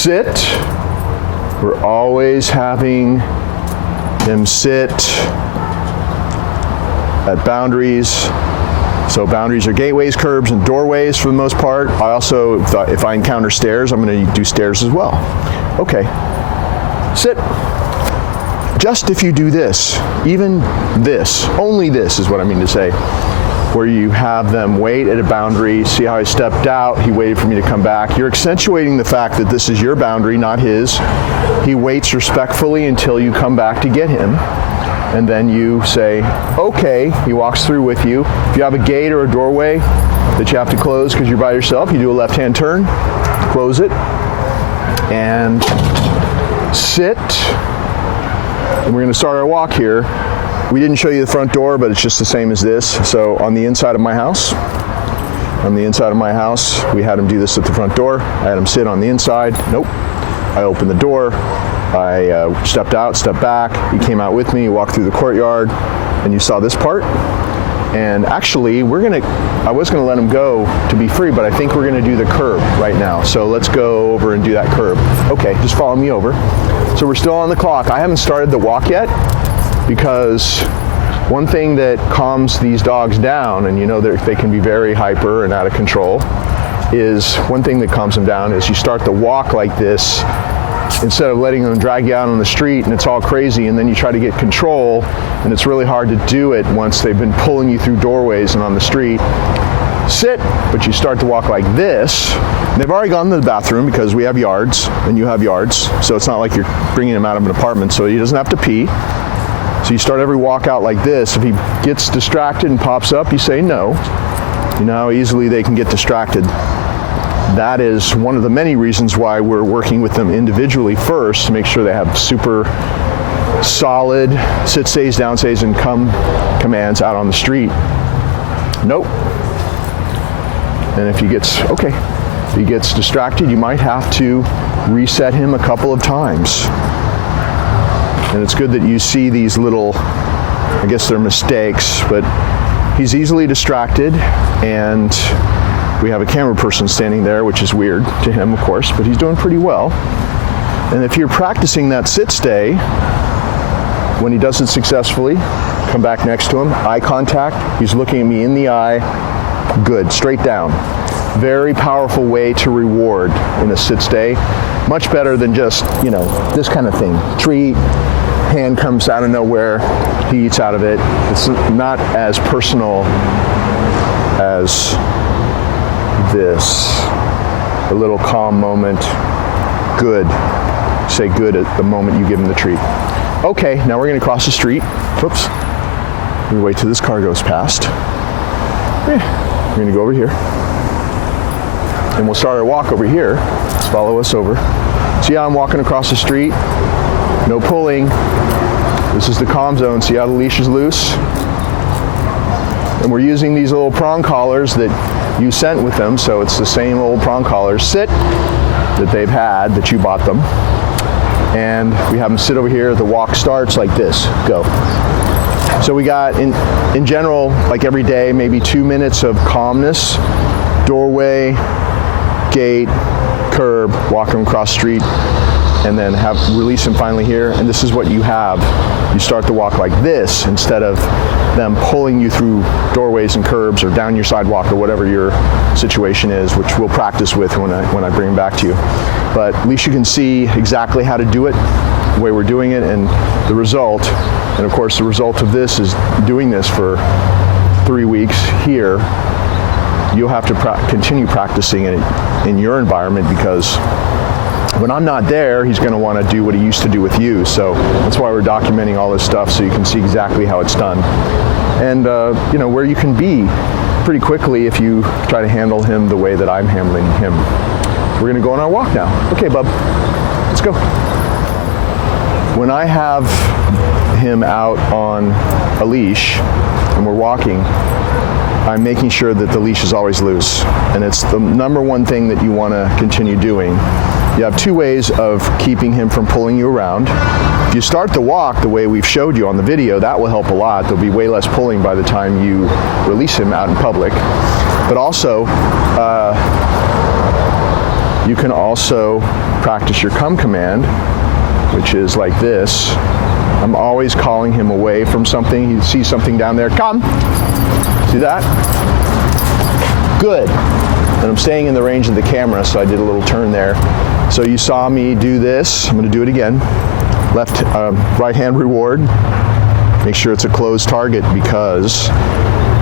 sit. We're always having him sit at boundaries. So boundaries are gateways, curbs, and doorways for the most part. I also, if I encounter stairs, I'm going to do stairs as well. Okay, sit. Just if you do this, even this, only this is what I mean to say, where you have them wait at a boundary, see how I stepped out, he waited for me to come back. You're accentuating the fact that this is your boundary, not his. He waits respectfully until you come back to get him. And then you say, okay, he walks through with you. If you have a gate or a doorway that you have to close because you're by yourself, you do a left-hand turn, close it, and sit. And we're going to start our walk here. We didn't show you the front door, but it's just the same as this. So on the inside of my house, we had him do this at the front door. I had him sit on the inside. Nope. I opened the door. I stepped out, stepped back. He came out with me, walked through the courtyard, and you saw this part. And actually, I was gonna let him go to be free, but I think we're gonna do the curb right now. So let's go over and do that curb. Okay, just follow me over. So we're still on the clock. I haven't started the walk yet because one thing that calms these dogs down, and you know they can be very hyper and out of control, is one thing that calms them down is you start the walk like this instead of letting them drag you out on the street and it's all crazy, and then you try to get control and it's really hard to do it once they've been pulling you through doorways and on the street. Sit, but you start to walk like this. They've already gone to the bathroom because we have yards and you have yards, so it's not like you're bringing him out of an apartment, so he doesn't have to pee. So you start every walk out like this. If he gets distracted and pops up, you say no. You know how easily they can get distracted. That is one of the many reasons why we're working with them individually first, to make sure they have super solid sit, stays, down, stays, and come commands out on the street. Nope. And if he gets distracted, you might have to reset him a couple of times. And it's good that you see these little, I guess they're mistakes, but he's easily distracted, and we have a camera person standing there, which is weird to him, of course, but he's doing pretty well. And if you're practicing that sit-stay, when he does it successfully, come back next to him, eye contact, he's looking at me in the eye, good, straight down. Very powerful way to reward in a sit-stay. Much better than just, this kind of thing. Treat, hand comes out of nowhere, he eats out of it. It's not as personal as this. A little calm moment, good. Say good at the moment you give him the treat. Okay, now we're gonna cross the street. Whoops. We wait till this car goes past. We're gonna go over here. And we'll start our walk over here. Just follow us over. See how I'm walking across the street? No pulling. This is the calm zone. See how the leash is loose? And we're using these little prong collars that you sent with them, so it's the same old prong collars. Sit that they've had, that you bought them. And we have them sit over here. The walk starts like this. Go. So we got, in general, like every day, maybe 2 minutes of calmness. Doorway, gate, curb, walk them across the street, and then release them finally here. And this is what you have. You start the walk like this instead of them pulling you through doorways and curbs or down your sidewalk or whatever your situation is, which we'll practice with when I bring them back to you. But at least you can see exactly how to do it, the way we're doing it, and the result. And of course, the result of this is doing this for 3 weeks here. You'll have to continue practicing it in your environment, because when I'm not there, he's going to want to do what he used to do with you. So that's why we're documenting all this stuff, so you can see exactly how it's done. And where you can be pretty quickly if you try to handle him the way that I'm handling him. We're going to go on our walk now. Okay, bub, let's go. When I have him out on a leash and we're walking, I'm making sure that the leash is always loose. And it's the number one thing that you want to continue doing. You have 2 ways of keeping him from pulling you around. If you start the walk the way we've showed you on the video, that will help a lot. There'll be way less pulling by the time you release him out in public. But also, you can also practice your come command, which is like this. I'm always calling him away from something. He sees something down there, come. See that? Good. And I'm staying in the range of the camera, so I did a little turn there. So you saw me do this. I'm going to do it again. Right hand reward. Make sure it's a closed target, because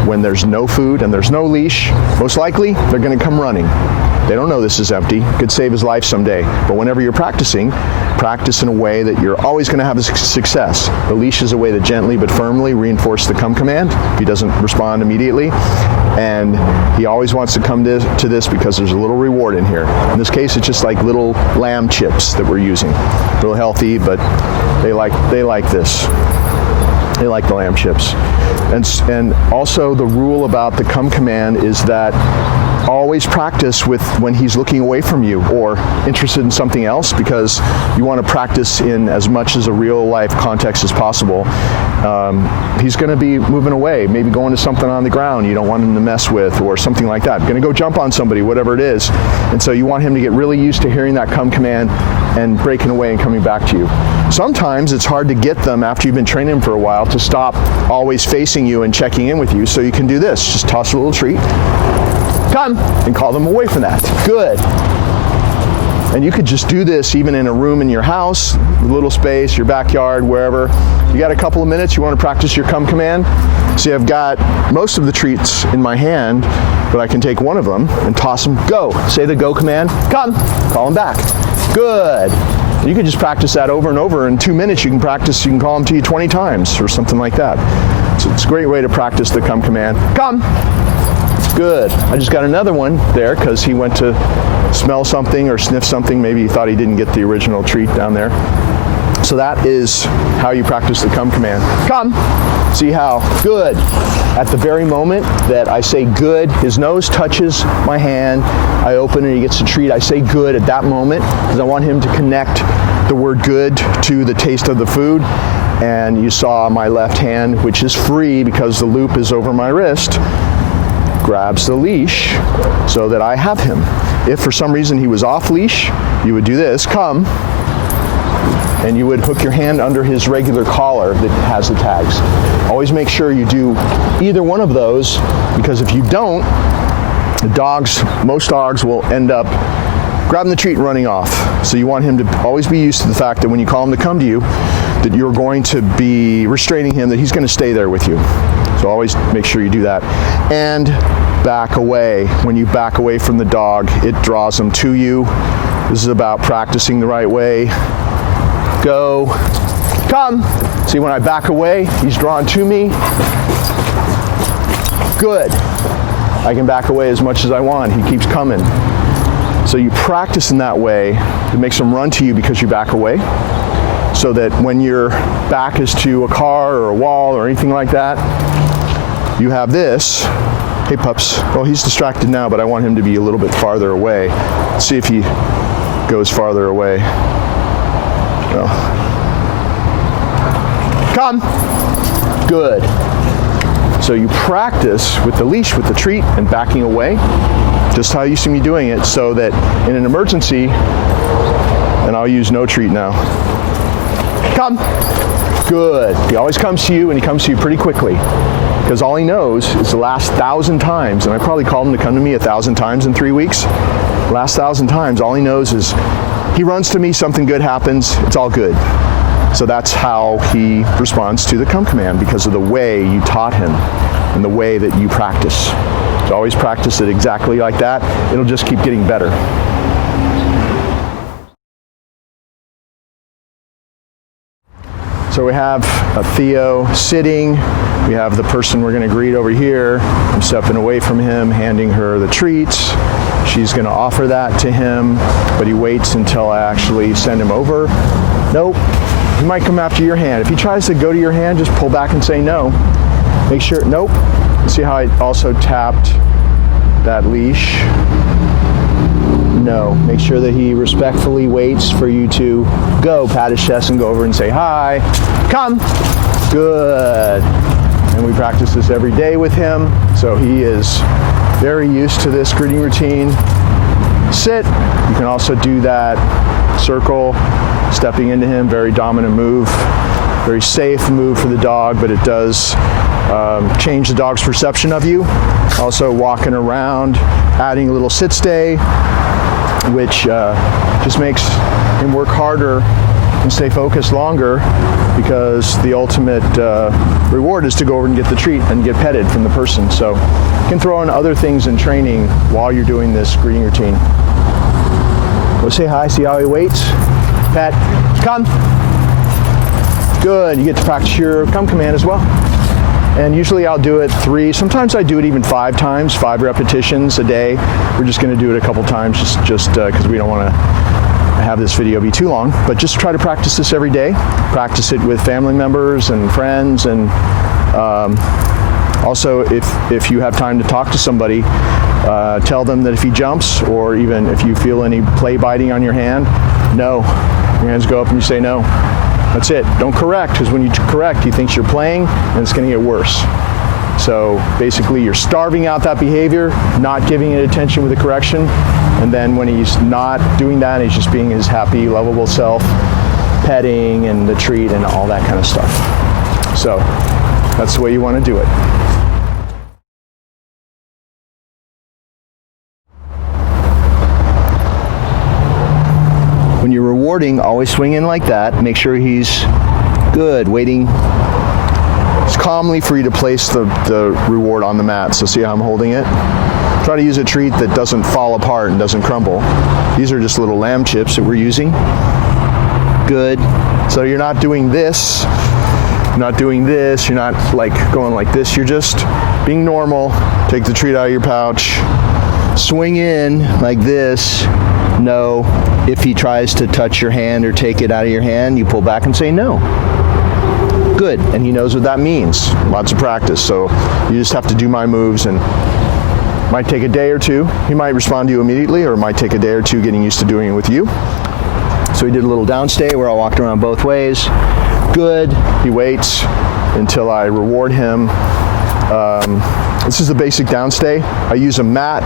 when there's no food and there's no leash, most likely they're going to come running. They don't know this is empty. Could save his life someday. But whenever you're practicing, practice in a way that you're always going to have a success. The leash is a way to gently but firmly reinforce the come command if he doesn't respond immediately. And he always wants to come to this because there's a little reward in here. In this case, it's just like little lamb chips that we're using. A little healthy, but they like this. They like the lamb chips. And also the rule about the come command is that always practice with when he's looking away from you or interested in something else, because you want to practice in as much as a real life context as possible. He's going to be moving away, maybe going to something on the ground you don't want him to mess with, or something like that. Going to go jump on somebody, whatever it is. And so you want him to get really used to hearing that come command and breaking away and coming back to you. Sometimes it's hard to get them, after you've been training them for a while, to stop always facing you and checking in with you. So you can do this. Just toss a little treat, come, and call them away from that. Good. And you could just do this even in a room in your house, a little space, your backyard, wherever. You got a couple of minutes, you want to practice your come command. See, I've got most of the treats in my hand, but I can take one of them and toss them, go. Say the go command, come, call them back. Good. You could just practice that over and over. In 2 minutes, you can practice, you can call them to you 20 times or something like that. So it's a great way to practice the come command. Come. Good. I just got another one there because he went to smell something or sniff something. Maybe he thought he didn't get the original treat down there. So that is how you practice the come command. Come. See how? Good. At the very moment that I say good, his nose touches my hand, I open and he gets a treat. I say good at that moment because I want him to connect the word good to the taste of the food. And you saw my left hand, which is free because the loop is over my wrist, grabs the leash so that I have him. If for some reason he was off leash, you would do this, come, and you would hook your hand under his regular collar that has the tags. Always make sure you do either one of those, because if you don't, most dogs will end up grabbing the treat and running off. So you want him to always be used to the fact that when you call him to come to you, that you're going to be restraining him, that he's going to stay there with you. So always make sure you do that. And back away. When you back away from the dog, it draws them to you. This is about practicing the right way. Go, come. See, when I back away, he's drawn to me. Good. I can back away as much as I want. He keeps coming. So you practice in that way. It makes them run to you because you back away. So that when your back is to a car or a wall or anything like that, you have this. Hey pups, well, he's distracted now, but I want him to be a little bit farther away. Let's see if he goes farther away. Well, come. Good. So you practice with the leash, with the treat, and backing away, just how you see me doing it, so that in an emergency, and I'll use no treat now. Come. Good. He always comes to you, and he comes to you pretty quickly, because all he knows is the last 1,000 times, and I probably called him to come to me 1,000 times in 3 weeks. Last 1,000 times, all he knows is he runs to me, something good happens, it's all good. So that's how he responds to the come command, because of the way you taught him and the way that you practice. So always practice it exactly like that. It'll just keep getting better. So we have Theo sitting. We have the person we're going to greet over here. I'm stepping away from him, handing her the treats. She's going to offer that to him, but he waits until I actually send him over. Nope. He might come after your hand. If he tries to go to your hand, just pull back and say no. Make sure, nope. See how I also tapped that leash? No. Make sure that he respectfully waits for you to go. Pat his chest and go over and say hi. Come. Good. And we practice this every day with him, so he is very used to this greeting routine. sit. You can also do that circle, stepping into him, very dominant move, very safe move for the dog, but it does change the dog's perception of you. Also walking around, adding a little sit stay, which just makes him work harder and stay focused longer, because the ultimate reward is to go over and get the treat and get petted from the person. So you can throw in other things in training while you're doing this greeting routine. Go say hi, see how he waits. Pet, come. Good, you get to practice your come command as well. And usually I'll do it 3, sometimes I do it even 5 times, 5 repetitions a day. We're just gonna do it a couple times just because we don't wanna have this video be too long, but just try to practice this every day. Practice it with family members and friends, and also if you have time to talk to somebody, tell them that if he jumps, or even if you feel any play biting on your hand, no. Your hands go up and you say no. That's it. Don't correct, because when you correct, he thinks you're playing and it's going to get worse. So basically you're starving out that behavior, not giving it attention with the correction, and then when he's not doing that, he's just being his happy, lovable self, petting and the treat and all that kind of stuff. So that's the way you want to do it. When you're rewarding, always swing in like that. Make sure he's good, waiting calmly for you to place the reward on the mat. So see how I'm holding it? Try to use a treat that doesn't fall apart and doesn't crumble. These are just little lamb chips that we're using. Good. So you're not doing this, you're not doing this, you're not like going like this, you're just being normal. Take the treat out of your pouch, swing in like this. No. If he tries to touch your hand or take it out of your hand, you pull back and say no. Good, and he knows what that means. Lots of practice, so you just have to do my moves, and it might take a day or two. He might respond to you immediately, or it might take a day or two getting used to doing it with you. So he did a little downstay where I walked around both ways. Good, he waits until I reward him. This is the basic downstay. I use a mat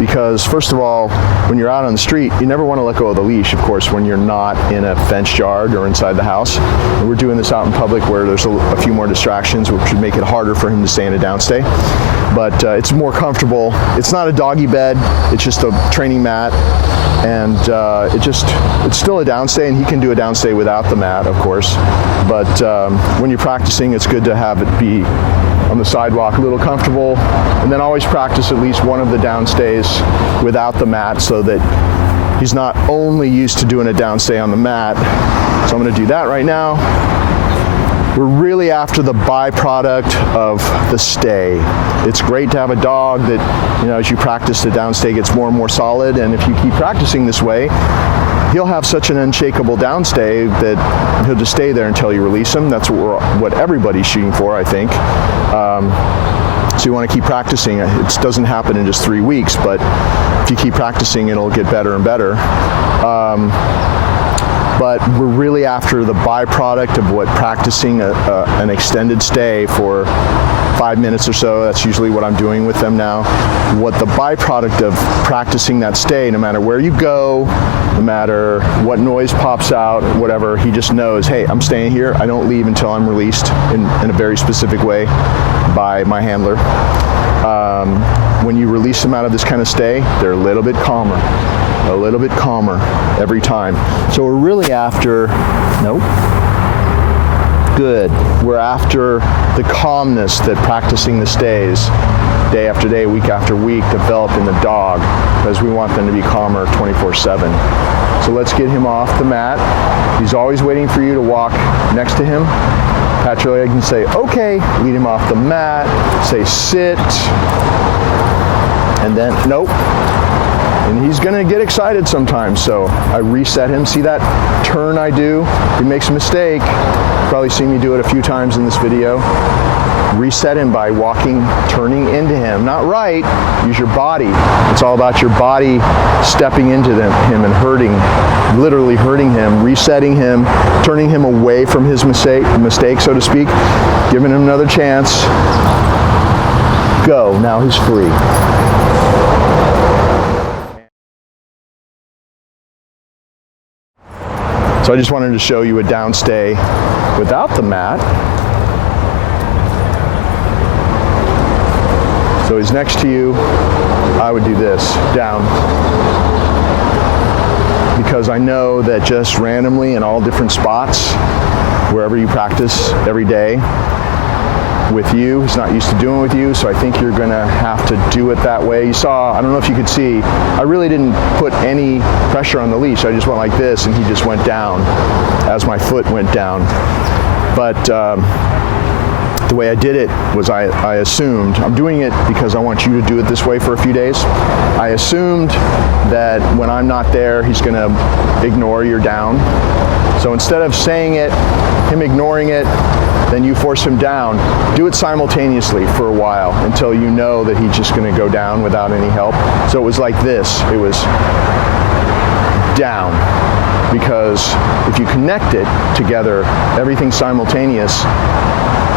because, first of all, when you're out on the street, you never want to let go of the leash, of course, when you're not in a fenced yard or inside the house. And we're doing this out in public where there's a few more distractions, which would make it harder for him to stay in a downstay. But it's more comfortable. It's not a doggy bed, it's just a training mat. And it's still a downstay, and he can do a downstay without the mat, of course. But when you're practicing, it's good to have it be on the sidewalk, a little comfortable, and then always practice at least one of the downstays without the mat, so that he's not only used to doing a downstay on the mat. So I'm going to do that right now. We're really after the byproduct of the stay. It's great to have a dog that, you know, as you practice, the downstay gets more and more solid, and if you keep practicing this way, he'll have such an unshakable downstay that he'll just stay there until you release him. That's what everybody's shooting for, I think. So you want to keep practicing. It doesn't happen in just 3 weeks, but if you keep practicing, it'll get better and better. But we're really after the byproduct of what practicing an extended stay for 5 minutes or so. That's usually what I'm doing with them now. What the byproduct of practicing that stay, no matter where you go, no matter what noise pops out, whatever, he just knows, hey, I'm staying here. I don't leave until I'm released in a very specific way by my handler. When you release them out of this kind of stay, they're a little bit calmer every time. So we're really after, nope. Good. We're after the calmness that practicing the stays day after day, week after week, develop in the dog, because we want them to be calmer 24/7. So let's get him off the mat. He's always waiting for you to walk next to him. Pat your leg and say, okay. Lead him off the mat. Say, sit. And then, nope. And he's going to get excited sometimes, so I reset him. See that turn I do? If he makes a mistake, you've probably seen me do it a few times in this video. Reset him by walking, turning into him. Not right, use your body. It's all about your body stepping into him and hurting, literally hurting him, resetting him, turning him away from his mistake, so to speak, giving him another chance. Go, now he's free. So I just wanted to show you a downstay without the mat. So he's next to you. I would do this, down. Because I know that just randomly in all different spots, wherever you practice every day with you, he's not used to doing with you, so I think you're gonna have to do it that way. You saw, I don't know if you could see, I really didn't put any pressure on the leash. I just went like this and he just went down as my foot went down. But the way I did it was I assumed, I'm doing it because I want you to do it this way for a few days. I assumed that when I'm not there, he's gonna ignore your down. So instead of saying it, him ignoring it, then you force him down, do it simultaneously for a while until you know that he's just gonna go down without any help. So it was like this, it was down. Because if you connect it together, everything simultaneous,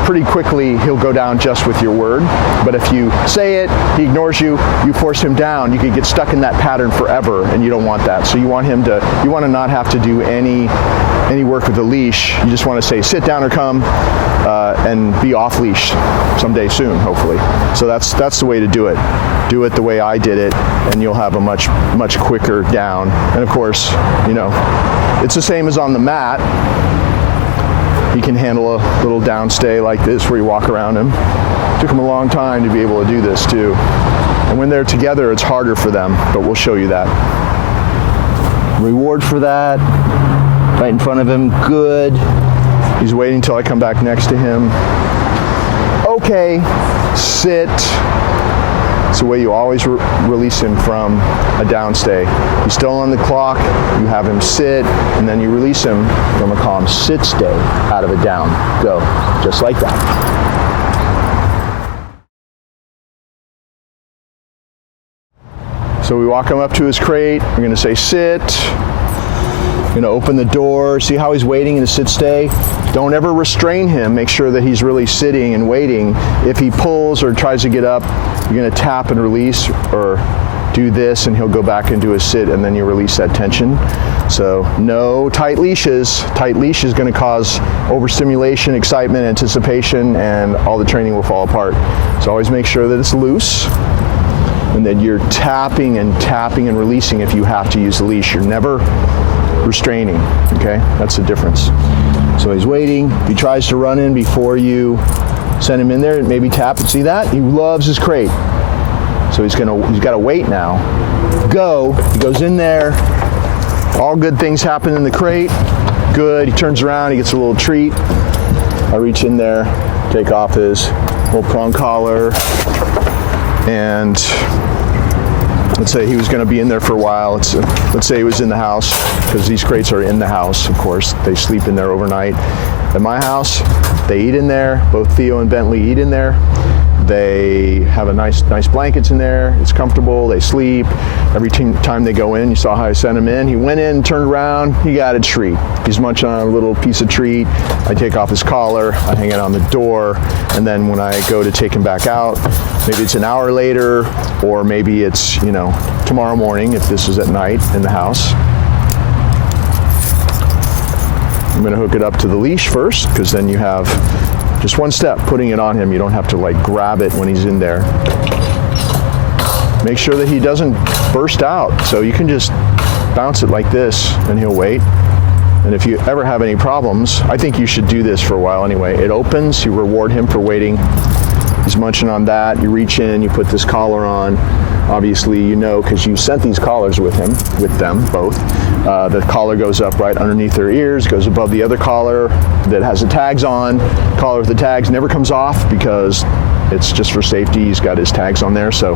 pretty quickly he'll go down just with your word. But if you say it, he ignores you, you force him down, you could get stuck in that pattern forever, and you don't want that. So you want to not have to do any work with the leash. You just want to say sit down or come, and be off leash someday soon, hopefully. So that's the way to do it. Do it the way I did it, and you'll have a much quicker down. And of course, it's the same as on the mat. He can handle a little downstay like this where you walk around him. It took him a long time to be able to do this too. And when they're together, it's harder for them, but we'll show you that. Reward for that, right in front of him, good. He's waiting until I come back next to him. Okay, sit. It's the way you always release him from a downstay. He's still on the clock, you have him sit, and then you release him from a calm sit stay out of a down. Go, just like that. So we walk him up to his crate, we're gonna say sit, we're gonna open the door, see how he's waiting in a sit stay? Don't ever restrain him, make sure that he's really sitting and waiting. If he pulls or tries to get up, you're gonna tap and release, or do this and he'll go back and do a sit, and then you release that tension. So no tight leashes. Tight leash is gonna cause overstimulation, excitement, anticipation, and all the training will fall apart. So always make sure that it's loose, and that you're tapping and releasing if you have to use the leash. You're never restraining, okay? That's the difference. So he's waiting. If he tries to run in before you send him in there, maybe tap it. See that? He loves his crate. So he's got to wait now. Go. He goes in there. All good things happen in the crate. Good. He turns around. He gets a little treat. I reach in there, take off his little prong collar, and let's say he was going to be in there for a while. Let's say he was in the house, because these crates are in the house, of course. They sleep in there overnight. At my house, they eat in there. Both Theo and Bentley eat in there. They have a nice blankets in there. It's comfortable. They sleep. Every time they go in, you saw how I sent him in. He went in, turned around, he got a treat. He's munching on a little piece of treat. I take off his collar, I hang it on the door, and then when I go to take him back out, maybe it's an hour later, or maybe it's, tomorrow morning if this is at night in the house. I'm going to hook it up to the leash first, because then you have just one step, putting it on him. You don't have to grab it when he's in there. Make sure that he doesn't burst out. So you can just bounce it like this and he'll wait. And if you ever have any problems, I think you should do this for a while anyway. It opens, you reward him for waiting. He's munching on that. You reach in, you put this collar on. Obviously, because you sent these collars with them both. The collar goes up right underneath their ears, goes above the other collar that has the tags on. Collar with the tags never comes off because it's just for safety. He's got his tags on there. So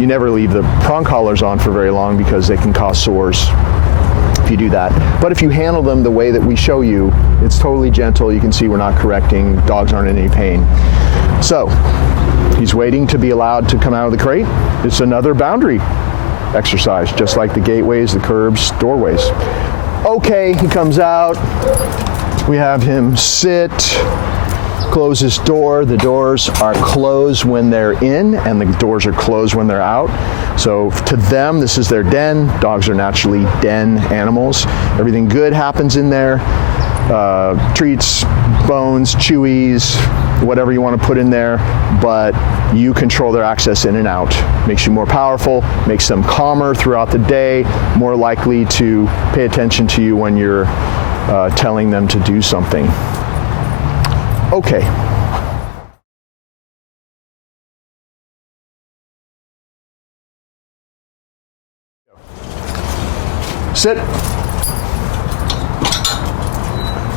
you never leave the prong collars on for very long because they can cause sores if you do that. But if you handle them the way that we show you, it's totally gentle. You can see we're not correcting. Dogs aren't in any pain. So he's waiting to be allowed to come out of the crate. It's another boundary exercise, just like the gateways, the curbs, doorways. Okay, he comes out. We have him sit. close this door. The doors are closed when they're in, and the doors are closed when they're out. So to them, this is their den. Dogs are naturally den animals. Everything good happens in there. Treats, bones, chewies, whatever you want to put in there, but you control their access in and out. Makes you more powerful, makes them calmer throughout the day, more likely to pay attention to you when you're telling them to do something. Okay. Sit.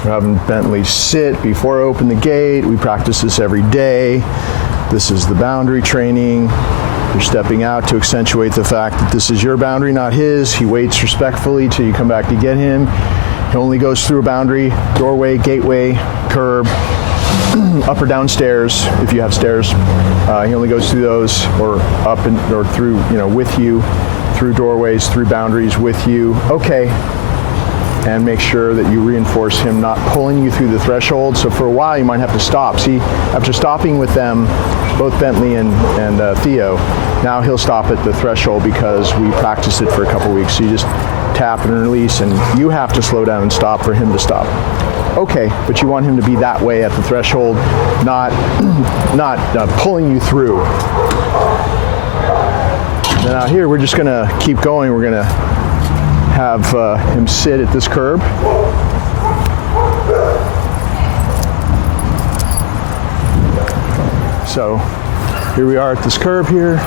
We're having Bentley sit before I open the gate. We practice this every day. This is the boundary training. You're stepping out to accentuate the fact that this is your boundary, not his. He waits respectfully till you come back to get him. He only goes through a boundary, doorway, gateway, curb, up or down stairs, if you have stairs. He only goes through those, or up and or through, with you, through doorways, through boundaries with you. Okay. And make sure that you reinforce him not pulling you through the threshold. So for a while you might have to stop. See, after stopping with them, both Bentley and Theo, now he'll stop at the threshold because we practiced it for a couple weeks. So you just tap and release, and you have to slow down and stop for him to stop. Okay, but you want him to be that way at the threshold, not pulling you through. Now here we're just gonna keep going. We're gonna have him sit at this curb. So here we are at this curb here.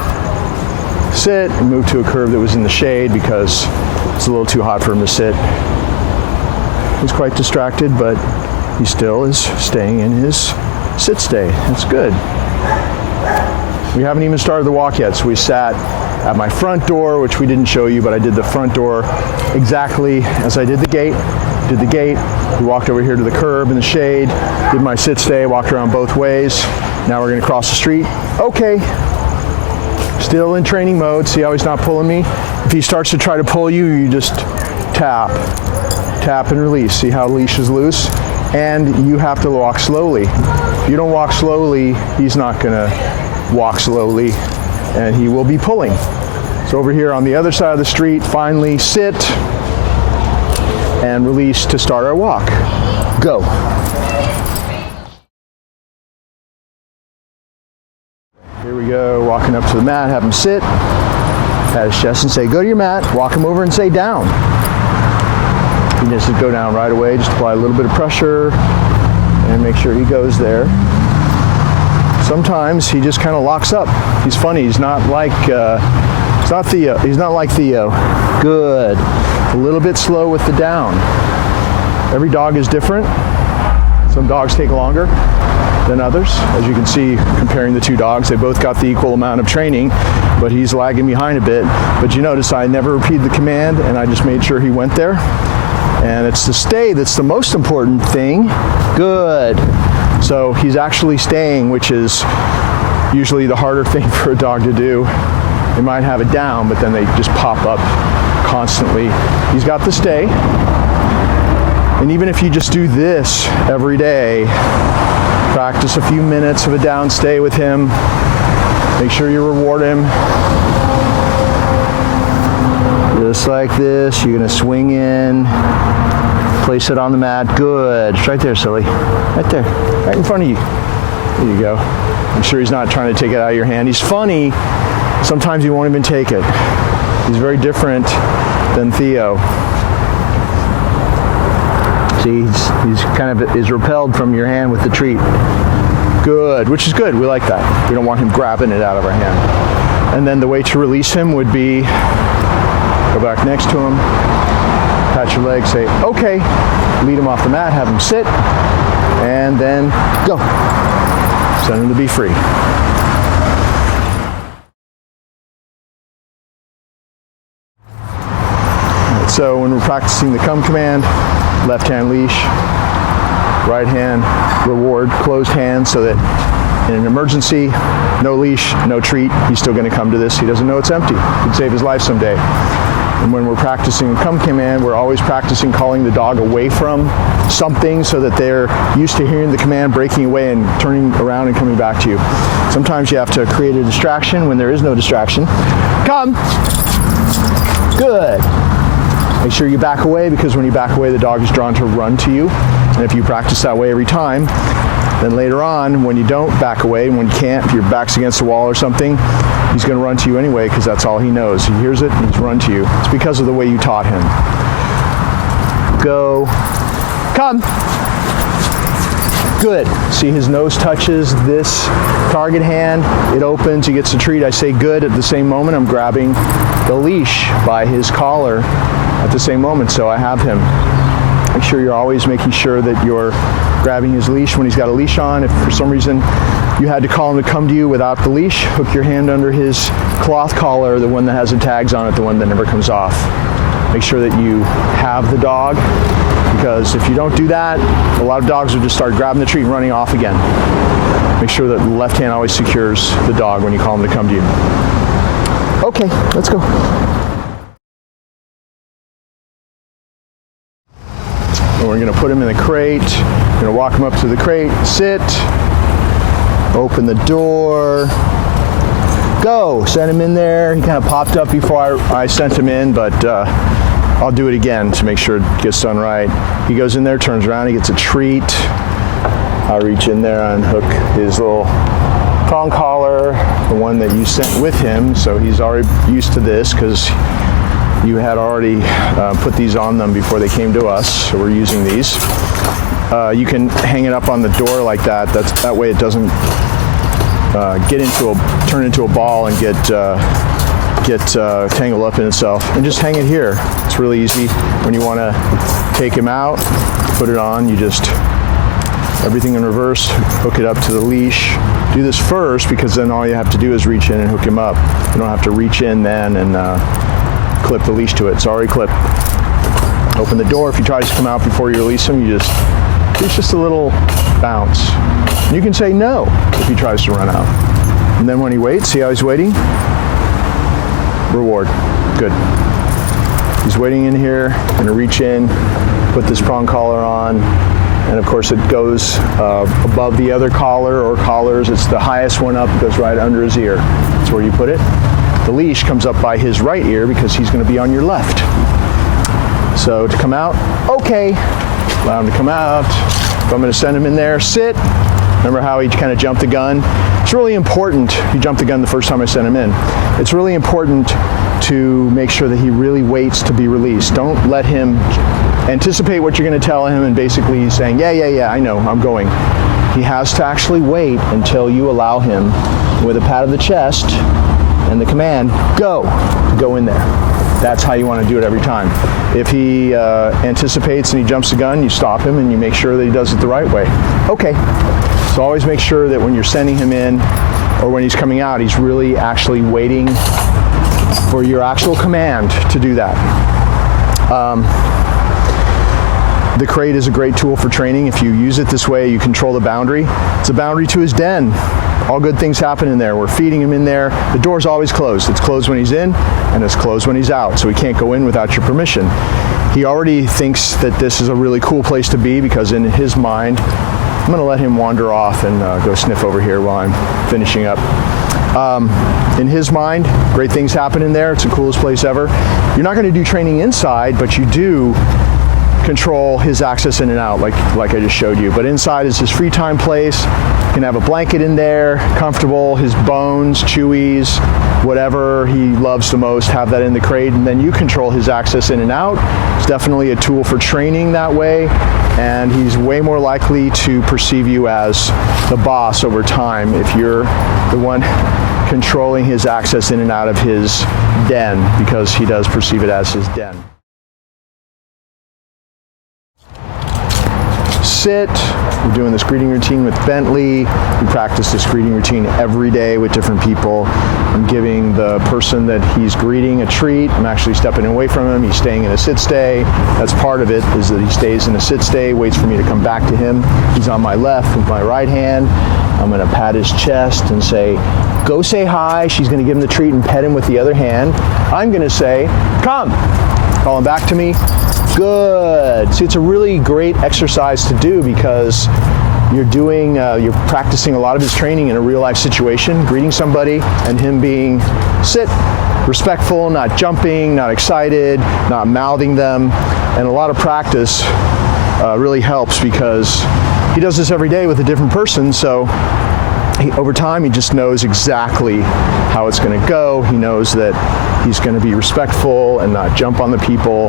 Sit and move to a curb that was in the shade because it's a little too hot for him to sit. He's quite distracted, but he still is staying in his sit stay. That's good. We haven't even started the walk yet, so we sat at my front door, which we didn't show you, but I did the front door exactly as I did the gate. We walked over here to the curb in the shade, did my sit stay, walked around both ways. Now we're gonna cross the street. Okay, still in training mode. See how he's not pulling me? If he starts to try to pull you, you just tap and release. See how leash is loose? And you have to walk slowly. If you don't walk slowly, he's not gonna walk slowly, and he will be pulling. So over here on the other side of the street, finally sit and release to start our walk. Go. Here we go, walking up to the mat, have him sit, pat his chest and say, go to your mat, walk him over and say down. You just go down right away, just apply a little bit of pressure and make sure he goes there. Sometimes he just kind of locks up. He's funny. He's not like Theo. He's not like Theo. Good. A little bit slow with the down. Every dog is different. Some dogs take longer than others. As you can see, comparing the two dogs, they both got the equal amount of training, but he's lagging behind a bit. But you notice I never repeated the command, and I just made sure he went there. And it's the stay that's the most important thing. Good. So he's actually staying, which is usually the harder thing for a dog to do. They might have it down, but then they just pop up constantly. He's got the stay. And even if you just do this every day, practice a few minutes of a down stay with him, make sure you reward him. Just like this, you're gonna swing in, place it on the mat. Good. It's right there, silly. Right there. Right in front of you. There you go. Make sure he's not trying to take it out of your hand. He's funny. Sometimes he won't even take it. He's very different than Theo. See, he's kind of is repelled from your hand with the treat. Good, which is good. We like that. We don't want him grabbing it out of our hand. And then the way to release him would be go back next to him, pat your leg, say, okay, lead him off the mat, have him sit, and then go. Send him to be free. Right, so when we're practicing the come command, left hand leash, right hand reward, closed hand, so that in an emergency, no leash, no treat, he's still going to come to this. He doesn't know it's empty. It could save his life someday. And when we're practicing a come command, we're always practicing calling the dog away from something so that they're used to hearing the command, breaking away and turning around and coming back to you. Sometimes you have to create a distraction when there is no distraction. Come. Good. Make sure you back away, because when you back away, the dog is drawn to run to you. And if you practice that way every time, then later on, when you don't back away, when you can't, if your back's against the wall or something, he's going to run to you anyway, because that's all he knows. He hears it and he's run to you. It's because of the way you taught him. Go. Come. Good. See, his nose touches this target hand. It opens. He gets a treat. I say good. At the same moment, I'm grabbing the leash by his collar at the same moment, so I have him. Make sure you're always making sure that you're grabbing his leash when he's got a leash on. If for some reason you had to call him to come to you without the leash, hook your hand under his cloth collar, the one that has the tags on it, the one that never comes off. Make sure that you have the dog, because if you don't do that, a lot of dogs will just start grabbing the treat and running off again. Make sure that the left hand always secures the dog when you call him to come to you. Okay, let's go. And we're going to put him in the crate. We're going to walk him up to the crate, sit, open the door, go. Send him in there. He kind of popped up before I sent him in, but I'll do it again to make sure it gets done right. He goes in there, turns around, he gets a treat. I'll reach in there and hook his little prong collar, the one that you sent with him, so he's already used to this because you had already put these on them before they came to us, so we're using these. You can hang it up on the door like that. That way it doesn't turn into a ball and get tangled up in itself. And just hang it here. It's really easy. When you want to take him out, put it on, you just, everything in reverse, hook it up to the leash. Do this first, because then all you have to do is reach in and hook him up. You don't have to reach in then and clip the leash to it. It's already clipped. Open the door. If he tries to come out before you release him, it's just a little bounce. And you can say no if he tries to run out. And then when he waits, see how he's waiting? Reward. Good. He's waiting in here. Going to reach in, put this prong collar on, and of course it goes above the other collar or collars. It's the highest one up. It goes right under his ear. That's where you put it. The leash comes up by his right ear because he's going to be on your left. So to come out, okay. Allow him to come out. If I'm going to send him in there, sit. Remember how he kind of jumped the gun? It's really important. He jumped the gun the first time I sent him in. It's really important to make sure that he really waits to be released. Don't let him anticipate what you're going to tell him and basically he's saying, yeah, I know, I'm going. He has to actually wait until you allow him, with a pat of the chest and the command, go in there. That's how you want to do it every time. If he anticipates and he jumps the gun, you stop him and you make sure that he does it the right way. Okay, so always make sure that when you're sending him in or when he's coming out, he's really actually waiting for your actual command to do that. The crate is a great tool for training. If you use it this way, you control the boundary. It's a boundary to his den. All good things happen in there. We're feeding him in there. The door's always closed. It's closed when he's in, and it's closed when he's out, so he can't go in without your permission. He already thinks that this is a really cool place to be because in his mind, I'm going to let him wander off and go sniff over here while I'm finishing up. In his mind, great things happen in there. It's the coolest place ever. You're not going to do training inside, but you do control his access in and out like I just showed you. But inside is his free time place. You can have a blanket in there, comfortable, his bones, chewies, whatever he loves the most, have that in the crate, and then you control his access in and out. It's definitely a tool for training that way, and he's way more likely to perceive you as the boss over time if you're the one controlling his access in and out of his den, because he does perceive it as his den. Sit. We're doing this greeting routine with Bentley. We practice this greeting routine every day with different people. I'm giving the person that he's greeting a treat. I'm actually stepping away from him. He's staying in a sit stay. That's part of it, is that he stays in a sit stay, waits for me to come back to him. He's on my left with my right hand. I'm going to pat his chest and say, go say hi. She's going to give him the treat and pet him with the other hand. I'm going to say, come. Call him back to me. Good. See, it's a really great exercise to do because you're practicing a lot of his training in a real life situation, greeting somebody and him being sit, respectful, not jumping, not excited, not mouthing them. And a lot of practice really helps because he does this every day with a different person. So over time, he just knows exactly how it's going to go. He knows that he's going to be respectful and not jump on the people.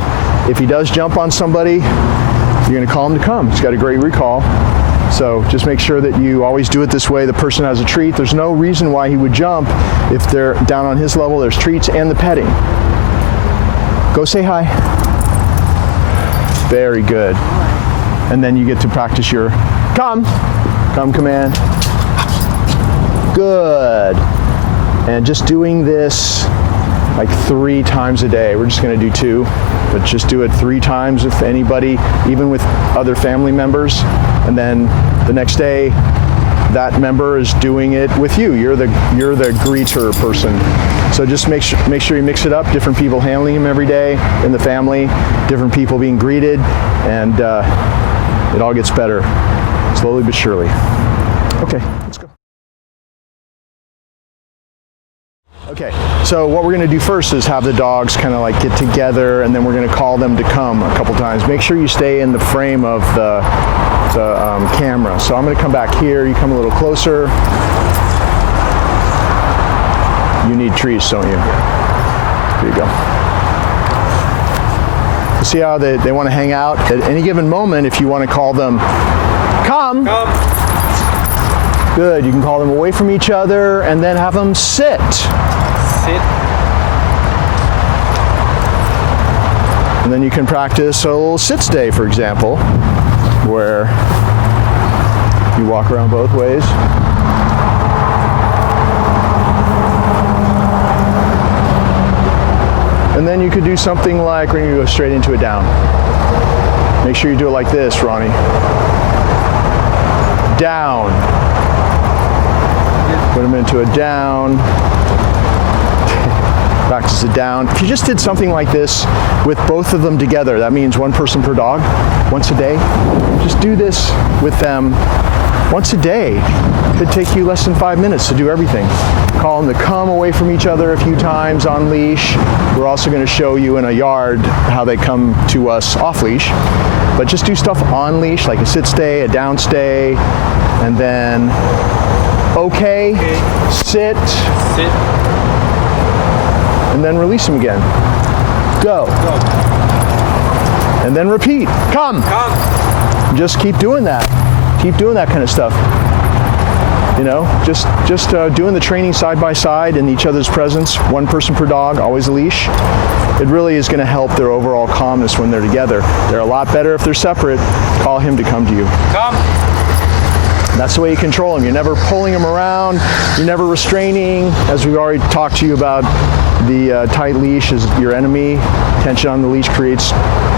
If he does jump on somebody, you're going to call him to come. He's got a great recall. So just make sure that you always do it this way. The person has a treat. There's no reason why he would jump if they're down on his level. There's treats and the petting. Go say hi. Very good. And then you get to practice your come command. Good. And just doing this like 3 times a day. We're just going to do 2, but just do it 3 times with anybody, even with other family members. And then the next day, that member is doing it with you. You're the greeter person. So just make sure you mix it up. Different people handling him every day in the family, different people being greeted, and it all gets better, slowly but surely. Okay, let's go. Okay, so what we're going to do first is have the dogs kind of like get together, and then we're going to call them to come a couple times. Make sure you stay in the frame of the camera. So I'm going to come back here. You come a little closer. You need treats, don't you? Here you go. See how they want to hang out? At any given moment, if you want to call them, come. Good. You can call them away from each other and then have them sit. Sit. And then you can practice a little sits day, for example, where you walk around both ways. And then you could do something like, we're going to go straight into a down. Make sure you do it like this, Ronnie. Down. Put them into a down. Practice a down. If you just did something like this with both of them together, that means 1 person per dog, once a day. Just do this with them once a day. It could take you less than 5 minutes to do everything. Call them to come away from each other a few times on leash. We're also going to show you in a yard how they come to us off leash. But just do stuff on leash, like a sit stay, a down stay, and then okay. Sit, and then release them again. Go. And then repeat. Come. Just keep doing that. Keep doing that kind of stuff. You know, just doing the training side by side in each other's presence, 1 person per dog, always a leash. It really is going to help their overall calmness when they're together. They're a lot better if they're separate. Call him to come to you. Come. That's the way you control them. You're never pulling them around. You're never restraining. As we've already talked to you about, the tight leash is your enemy. Tension on the leash creates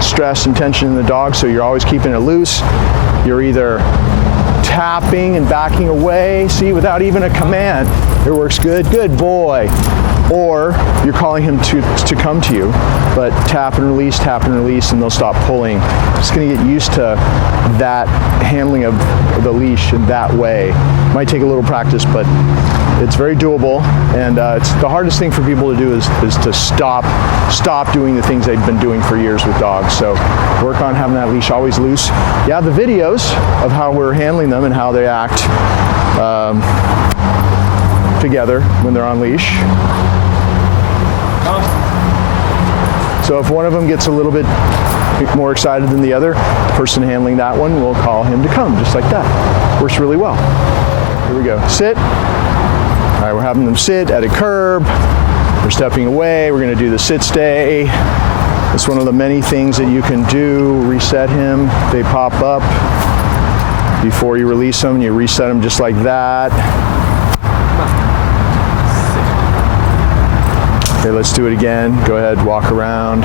stress and tension in the dog, so you're always keeping it loose. You're either tapping and backing away, see, without even a command. It works good. Good boy. Or you're calling him to come to you, but tap and release, and they'll stop pulling. Just going to get used to that handling of the leash in that way. Might take a little practice, but it's very doable, and it's the hardest thing for people to do is to stop doing the things they've been doing for years with dogs. So work on having that leash always loose. You have the videos of how we're handling them and how they act together when they're on leash. So if one of them gets a little bit more excited than the other, the person handling that one will call him to come, just like that. Works really well. Here we go. Sit. All right, we're having them sit at a curb. We're stepping away. We're going to do the sit stay. It's one of the many things that you can do. Reset him. They pop up. Before you release them, you reset them just like that. Okay, let's do it again. Go ahead, walk around.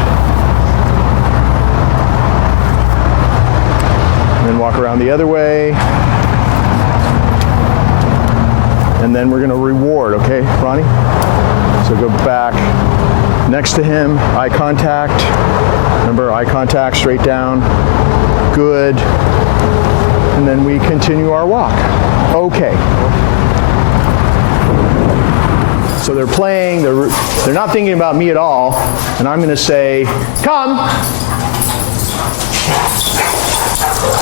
And then walk around the other way. and then we're going to reward, okay, Ronnie? So go back next to him, eye contact. Remember, eye contact, straight down. Good. And then we continue our walk. Okay. So they're playing, they're not thinking about me at all, and I'm going to say, come.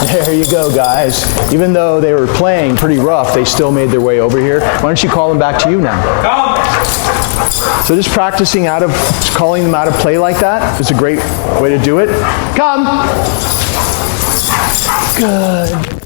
There you go, guys. Even though they were playing pretty rough, they still made their way over here. Why don't you call them back to you now? Come. So just practicing calling them out of play like that is a great way to do it. Come. Good.